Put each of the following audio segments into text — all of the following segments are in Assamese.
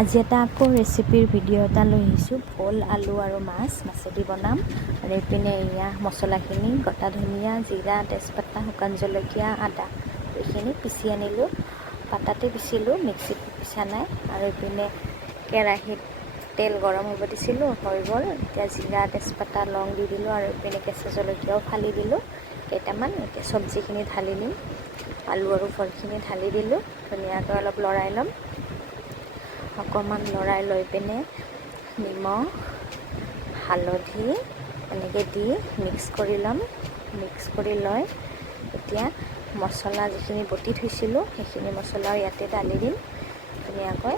আজি এটা আকৌ ৰেচিপিৰ ভিডিঅ' এটা লৈ আহিছোঁ। ভোল, আলু আৰু মাছেদি বনাম। আৰু এইপিনে এয়া মছলাখিনি গোটা ধনিয়া, জিৰা, তেজপাতা, শুকান জলকীয়া, আদা এইখিনি পিচি আনিলোঁ। পাতাতে পিচিলোঁ, মিক্সিত পিছা নাই। আৰু এইপিনে কেৰাহীত তেল গৰম হ'ব দিছিলোঁ, হৈ গ'ল। এতিয়া জিৰা, তেজপাতা, লং দি দিলোঁ আৰু এইপিনে কেঁচা জলকীয়াও ফালি দিলোঁ কেইটামান। এতিয়া চব্জিখিনি ঢালি দিম। আলু আৰু ভোলখিনি ঢালি দিলোঁ, ধুনীয়াকৈ অলপ লৰাই ল'ম। অকণমান লৰাই লৈ পিনে নিমখ, হালধি এনেকৈ দি মিক্স কৰি ল'ম। মিক্স কৰি লৈ এতিয়া মছলা যিখিনি বটি থৈছিলোঁ সেইখিনি মছলাও ইয়াতে ঢালি দিম। ধুনীয়াকৈ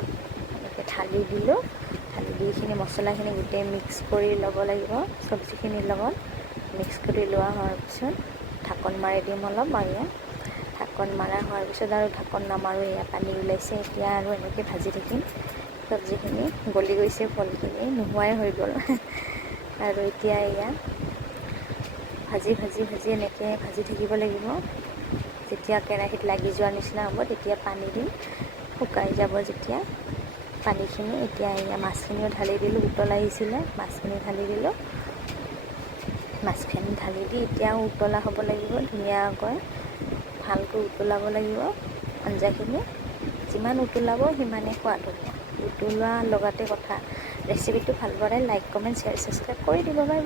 এনেকৈ ঢালি দিলোঁ। ঢালি দি এইখিনি মছলাখিনি গোটেই মিক্স কৰি ল'ব লাগিব চব্জিখিনিৰ লগত। মিক্স কৰি লোৱা হোৱাৰ পিছত ঢাকন মাৰি দিম অলপ। আৰু ইয়াত ঢাকন মৰা হোৱাৰ পিছত আৰু ঢাকন নামাৰোঁ, এয়া পানী ওলাইছে। এতিয়া আৰু এনেকৈ ভাজি থাকিম। চব্জিখিনি গলি গৈছে, ভোলখিনি নোহোৱাই হৈ গ'ল। আৰু এতিয়া এয়া ভাজি এনেকৈ ভাজি থাকিব লাগিব। যেতিয়া কেৰাহীত লাগি যোৱাৰ নিচিনা হ'ব তেতিয়া পানী দিম, শুকাই যাব যেতিয়া পানীখিনি। এতিয়া এয়া মাছখিনিও ঢালি দিলোঁ, উতল আহিছিলে, মাছখিনি ঢালি দিলোঁ। মাছখিনি ঢালি দি এতিয়াও উতলা হ'ব লাগিব, ধুনীয়াকৈ ভালকৈ উতলাব লাগিব আঞ্জাখিনি। যিমান উতলাব সিমানেই সোৱাদ হ'ব। উতলোৱাৰ লগতে কথা। ৰেচিপিটো ভাল পালে লাইক, কমেণ্ট, শ্বেয়াৰ, ছাবস্ক্ৰাইব কৰি দিব। Bye bye.